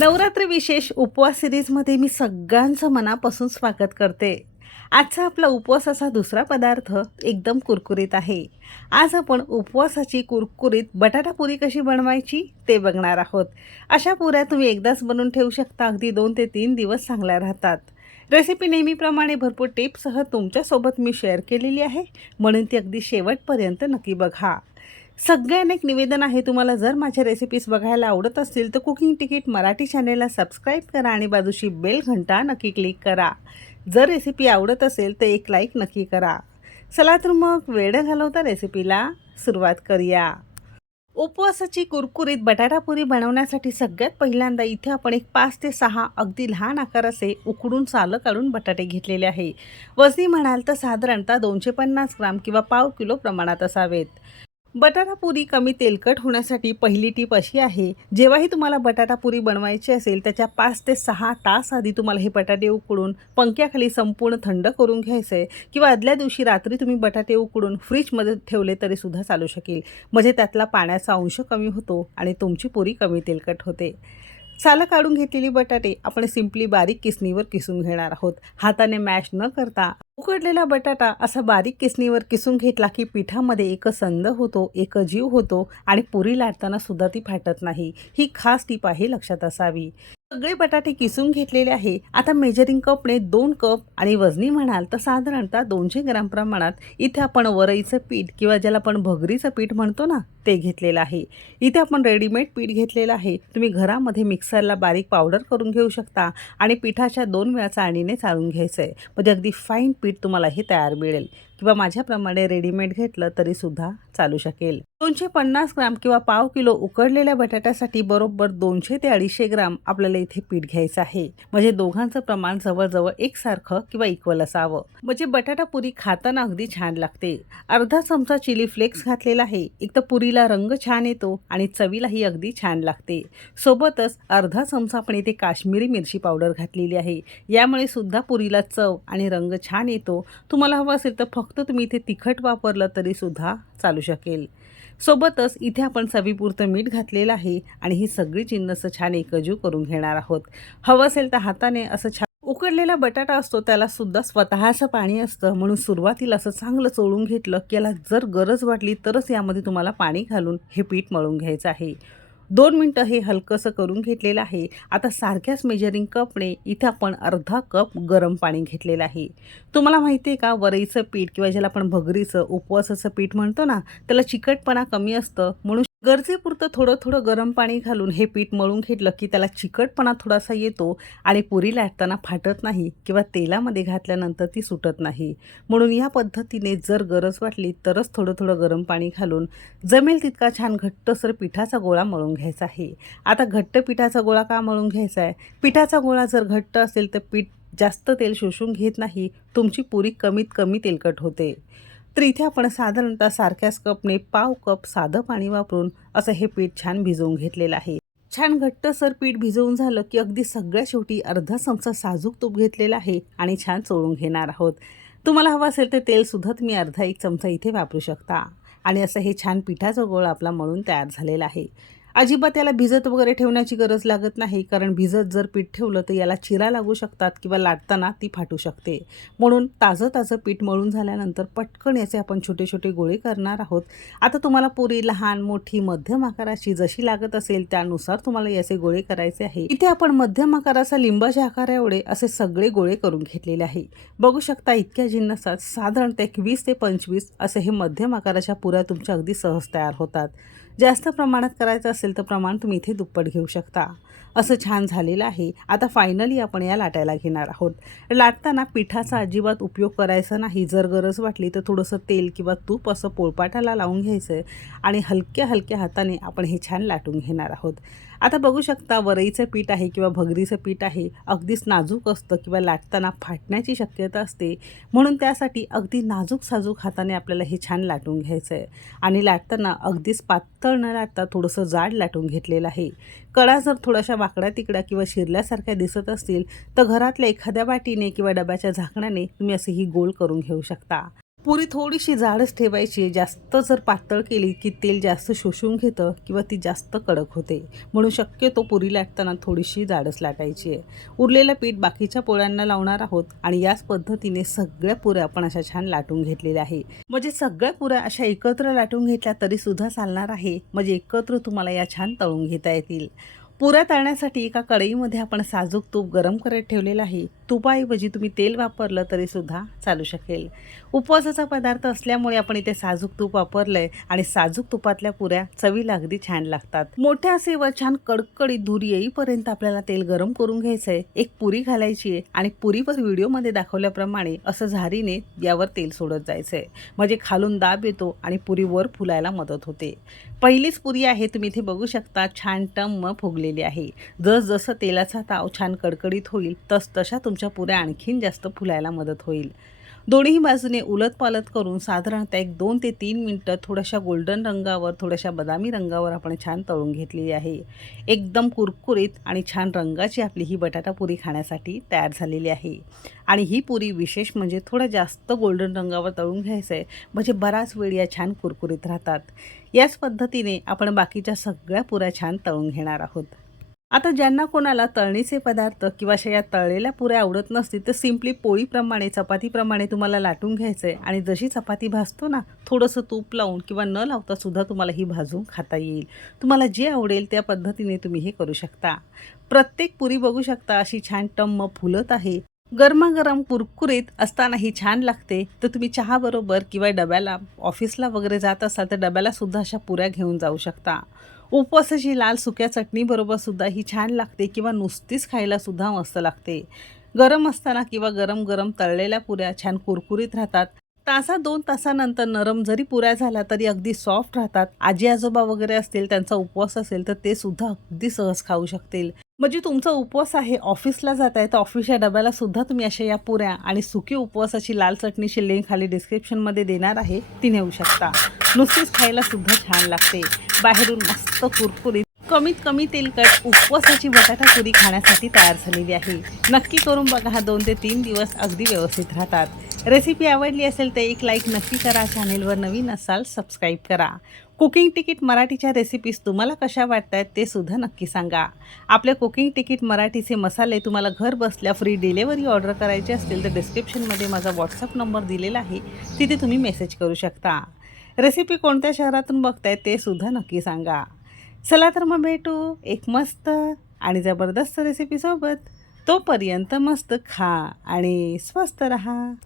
नवरात्र विशेष उपवास सिरीजमध्ये मी सगळ्यांचं मनापासून स्वागत करते. आजचा आपला उपवासाचा दुसरा पदार्थ एकदम कुरकुरीत आहे. आज आपण उपवासाची कुरकुरीत बटाटापुरी कशी बनवायची ते बघणार आहोत. अशा पुऱ्या तुम्ही एकदाच बनवून ठेवू शकता अगदी दोन ते तीन दिवस चांगल्या राहतात. रेसिपी नेहमीप्रमाणे भरपूर टिप्ससह तुमच्यासोबत मी शेअर केलेली आहे. म्हणून ती अगदी शेवटपर्यंत नक्की बघा. सगळ्यांना एक निवेदन आहे तुम्हाला जर माझ्या रेसिपीज बघायला आवडत असतील तर कुकिंग तिकीट मराठी चॅनेलला सबस्क्राईब करा आणि बाजूशी बेल घंटा नक्की क्लिक करा. जर रेसिपी आवडत असेल तर एक लाईक नक्की करा. चला तर मग वेळ घालवता रेसिपीला सुरुवात करूया. उपवासाची कुरकुरीत बटाटापुरी बनवण्यासाठी सगळ्यात पहिल्यांदा इथे आपण एक पाच ते सहा अगदी लहान आकाराचे उकडून सालं काढून बटाटे घेतलेले आहे. वजनी म्हणाल तर साधारणतः दोनशे पन्नास ग्राम किंवा पाव किलो प्रमाणात असावेत. बटाटा पुरी कमी तेलकट होण्यासाठी पहिली टीप अशी आहे जेव्हाही तुम्हाला बटाटा पुरी बनवायची असेल त्याच्या पाच ते सहा तास आधी तुम्हाला हे बटाटे उकडून पंख्याखाली संपूर्ण थंड करून घ्यायचं आहे किंवा आदल्या दिवशी रात्री तुम्ही बटाटे उकडून फ्रीजमध्ये ठेवले तरी सुद्धा चालू शकेल. म्हणजे त्यातला पाण्याचा अंश कमी होतो आणि तुमची पुरी कमी तेलकट होते. सालं काढून घेतलेली बटाटे आपण सिम्पली बारीक किसणीवर किसून घेणार आहोत. हाताने मॅश न करता उकडलेला बटाटा असा बारीक किसणीवर किसून घेतला की पिठामध्ये एक संद होतो एक जीव होतो आणि पुरी लाटताना सुद्धा ती फाटत नाही. ही खास टीप आहे लक्षात असावी. सगळे बटाटे किसून घेतलेले आहे. आता मेजरिंग कपने दोन कप आणि वजनी म्हणाल तर साधारणतः दोनशे ग्राम प्रमाणात इथे आपण वरईचं पीठ किंवा ज्याला आपण भगरीचं पीठ म्हणतो ना ते घेतलेलं आहे. इथे आपण रेडीमेड पीठ घेतलेलं आहे. तुम्ही घरामध्ये मिक्सरला बारीक पावडर करून घेऊ शकता आणि पिठाच्या दोन वेळा चाळणीने चाळून घ्यायचं आहे म्हणजे अगदी फाईन पीठ तुम्हाला हे तयार मिळेल. किंवा माझ्याप्रमाणे रेडीमेड घेतलं तरीसुद्धा चालू शकेल. दोनशे पन्नास ग्राम किंवा पाव किलो उकडलेल्या बटाट्यासाठी बरोबर दोनशे ते अडीचशे ग्राम आपल्याला इथे पीठ घ्यायचं आहे. म्हणजे दोघांचं प्रमाण जवळजवळ एकसारखं किंवा इक्वल असावं. म्हणजे बटाटा पुरी खाताना अगदी छान लागते. अर्धा चमचा चिली फ्लेक्स घातलेला आहे. एक तर पुरीला रंग छान येतो आणि चवीलाही अगदी छान लागते. सोबतच अर्धा चमचा आपण इथे काश्मीरी मिरची पावडर घातलेली आहे. यामुळे सुद्धा पुरीला चव आणि रंग छान येतो. तुम्हाला हवं असेल तर फक्त फक्त तुम्ही इथे तिखट वापरलं तरी सुद्धा चालू शकेल. सोबतच इथे आपण चवीपुरतं मीठ घातलेलं आहे आणि ही सगळी जिन्नस छान एकजीव करून घेणार आहोत. हवं असेल तर हाताने असं छान उकडलेला बटाटा असतो त्याला सुद्धा स्वतःचं पाणी असतं. म्हणून सुरुवातीला असं चांगलं चोळून घेतलं की याला जर गरज वाटली तरच यामध्ये तुम्हाला पाणी घालून हे पीठ मळून घ्यायचं आहे. दोन मिनटं हे हलकंसं करून घेतलेलं आहे. आता सारख्याच मेजरिंग कपने इथे आपण अर्धा कप गरम पाणी घेतलेलं आहे. तुम्हाला माहिती आहे का वरईचं पीठ किंवा ज्याला आपण भगरीचं उपवासाचं पीठ म्हणतो ना त्याला चिकटपणा कमी असतं म्हणून गरजेपुरतं थोडं थोडं गरम पाणी घालून हे पीठ मळून घेतलं की त्याला चिकटपणा थोडासा येतो आणि पुरी लाटताना फाटत नाही किंवा तेलामध्ये घातल्यानंतर ती सुटत नाही. म्हणून या पद्धतीने जर गरज वाटली तरच थोडं थोडं गरम पाणी घालून जमेल तितका छान घट्टसर पिठाचा गोळा मळून घ्यायचा आहे. आता घट्ट पिठाचा गोळा का मळून घ्यायचा आहे? पिठाचा गोळा जर घट्ट असेल तर पीठ जास्त तेल शोषून घेत नाही तुमची पुरी कमीत कमी तेलकट होते. तर इथे आपण साधारणतः सारख्याच कपने पाव कप साधं पाणी वापरून असं हे पीठ छान भिजवून घेतलेलं आहे. छान घट्टसर पीठ भिजवून झालं की अगदी सगळ्या शेवटी अर्धा चमचा साजूक तूप घेतलेला आहे आणि छान चोळून घेणार आहोत. तुम्हाला हवं असेल तर तेलसुद्धा तुम्ही अर्धा एक चमचा इथे वापरू शकता. आणि असं हे छान पिठाचा गोळ आपला मळून तयार झालेला आहे. अजिबात याला भिजत वगैरे ठेवण्याची गरज लागत नाही कारण भिजत जर पीठ ठेवलं तर याला चिरा लागू शकतात किंवा लाटताना ती फाटू शकते. म्हणून ताजं ताजं पीठ मळून झाल्यानंतर पटकन याचे आपण छोटे छोटे गोळे करणार आहोत. आता तुम्हाला पुरी लहान मोठी मध्यम आकाराची जशी लागत असेल त्यानुसार तुम्हाला याचे गोळे करायचे आहे. इथे आपण मध्यम आकाराचा लिंबाच्या आकारा एवढे असे सगळे गोळे करून घेतलेले आहे. बघू शकता इतक्या जिन्नसात साधारणतः एकवीस ते पंचवीस असे हे मध्यम आकाराच्या पुऱ्या तुमच्या अगदी सहज तयार होतात. जास्त प्रमाणात करायचं असेल तर प्रमाण तुम्ही इथे दुप्पट घेऊ शकता. असं छान झालेलं आहे. आता फायनली आपण या लाटायला घेणार आहोत. लाटताना पिठाचा अजिबात उपयोग करायचा नाही. जर गरज वाटली तर थोडंसं तेल किंवा तूप असं पोळपाटाला लावून घ्यायचं आहे आणि हलक्या हलक्या हाताने आपण हे छान लाटून घेणार आहोत. आता बघू शकता वरईचं पीठ आहे किंवा भगरीचं पीठ आहे अगदीच नाजूक असतं किंवा लाटताना फाटण्याची शक्यता असते. म्हणून त्यासाठी अगदी नाजूक साजूक हाताने आपल्याला हे छान लाटून घ्यायचं आहे. आणि लाटताना अगदीच पातळ न लाटता थोडंसं जाड लाटून घेतलेलं आहे. कडा जर थोड्याशा वाकड्या तिकड्या किंवा शिरल्यासारख्या दिसत असतील तर घरातल्या एखाद्या वाटीने किंवा डब्याच्या झाकण्याने तुम्ही असे ही गोल करून घेऊ शकता. पुरी थोडीशी जाडच ठेवायची. जास्त जर पातळ केली की तेल जास्त शोषून घेतं किंवा ती जास्त कडक होते. म्हणून शक्यतो पुरी लाटताना थोडीशी जाडच लाटायची आहे. उरलेलं पीठ बाकीच्या पोळ्यांना लावणार आहोत आणि याच पद्धतीने सगळ्या पुऱ्या आपण अशा छान लाटून घेतलेल्या आहे. म्हणजे सगळ्या पुऱ्या अशा एकत्र लाटून घेतल्या तरी सुद्धा चालणार आहे. म्हणजे एकत्र तुम्हाला या छान तळून घेता येतील. पुऱ्या तळण्यासाठी एका कढईमध्ये आपण साजूक तूप गरम करत ठेवलेलं आहे. तुपाऐवजी तुम्ही तेल वापरलं तरी सुद्धा चालू शकेल. उपवासाचा पदार्थ असल्यामुळे आपण इथे साजूक तूप वापरलंय आणि साजूक तुपातल्या पुऱ्या चवीला अगदी छान लागतात. मोठ्या असे छान कडकडीत धूर येईपर्यंत आपल्याला तेल गरम करून घ्यायचंय. एक पुरी घालायची आहे आणि पुरीवर व्हिडिओमध्ये दाखवल्याप्रमाणे असं झारीने यावर तेल सोडत जायचंय. म्हणजे खालून दाब येतो आणि पुरी वर फुलायला मदत होते. पहिलीच पुरी आहे तुम्ही इथे बघू शकता छान टम्म फुगलेली आहे. जसजसं तेलाचा ताव छान कडकडीत होईल तस तशा तुमच्या पुऱ्या आणखीन जास्त फुलायला मदत होईल. दोन्ही बाजूने उलट करून साधारणतः एक दोन ते तीन मिनटं थोड्याशा गोल्डन रंगावर थोड्याशा बदामी रंगावर आपण छान तळून घेतलेली आहे. एकदम कुरकुरीत आणि छान रंगाची आपली ही बटाटा पुरी खाण्यासाठी तयार झालेली आहे. आणि ही पुरी विशेष म्हणजे थोडं जास्त गोल्डन रंगावर तळून घ्यायचं आहे म्हणजे बराच वेळ या छान कुरकुरीत राहतात. याच पद्धतीने आपण बाकीच्या सगळ्या पुऱ्या छान तळून घेणार आहोत. आता ज्यांना कोणाला तळणीचे पदार्थ किंवा अशा या तळलेल्या पुऱ्या आवडत नसतील तर सिम्पली पोळीप्रमाणे चपातीप्रमाणे तुम्हाला लाटून घ्यायचं आहे आणि जशी चपाती भाजतो ना थोडंसं तूप लावून किंवा न लावता सुद्धा तुम्हाला ही भाजून खाता येईल. तुम्हाला जे आवडेल त्या पद्धतीने तुम्ही हे करू शकता. प्रत्येक पुरी बघू शकता अशी छान टम्म फुलत आहे. गरमागरम कुरकुरीत असताना ही छान लागते. तर तुम्ही चहाबरोबर किंवा डब्याला ऑफिसला वगैरे जात असाल तर डब्याला सुद्धा अशा पुऱ्या घेऊन जाऊ शकता. उपवासाची लाल सुक्या चटणीबरोबर सुद्धा ही छान लागते किंवा नुसतीच खायला सुद्धा मस्त लागते. गरम असताना किंवा गरम गरम तळलेल्या पुऱ्या छान कुरकुरीत राहतात. तासा दोन तासानंतर नरम जरी पुऱ्या झाल्या तरी अगदी सॉफ्ट राहतात. आजी आजोबा वगैरे असतील त्यांचा उपवास असेल तर ते सुद्धा अगदी सहज खाऊ शकतील. म्हणजे तुमचा उपवास आहे ऑफिसला जात आहे तर ऑफिसच्या डब्याला सुद्धा तुम्ही अशा या पुऱ्या आणि सुकी उपवासाची लाल चटणीची लिंक खाली डिस्क्रिप्शनमध्ये देणार आहे. ती नेऊ शकता. नुसतीच खायला सुद्धा छान लागते. बाहेरून मस्त कुरकुरीत कमीत कमी तेलकट उपवासाची बटाटा पुरी खाण्यासाठी तयार झालेली आहे. नक्की करून बघा हा दोन ते तीन दिवस अगदी व्यवस्थित राहतात. रेसिपी आवडली असेल तर एक लाईक नक्की करा. चॅनेलवर नवीन असाल सबस्क्राईब करा. कुकिंग तिकीट मराठीच्या रेसिपीज तुम्हाला कशा वाटत आहेत ते सुद्धा नक्की सांगा. आपल्या कुकिंग तिकीट मराठीचे मसाले तुम्हाला घर बसल्या फ्री डिलेवरी ऑर्डर करायचे असतील तर डिस्क्रिप्शनमध्ये माझा व्हॉट्सअप नंबर दिलेला आहे. तिथे तुम्ही मेसेज करू शकता. रेसिपी कोणत्या शहरातून बघताय ते सुद्धा नक्की सांगा. चला तर मग भेटू एक मस्त आणि जबरदस्त रेसिपीसोबत तोपर्यंत मस्त खा आणि स्वस्त रहा.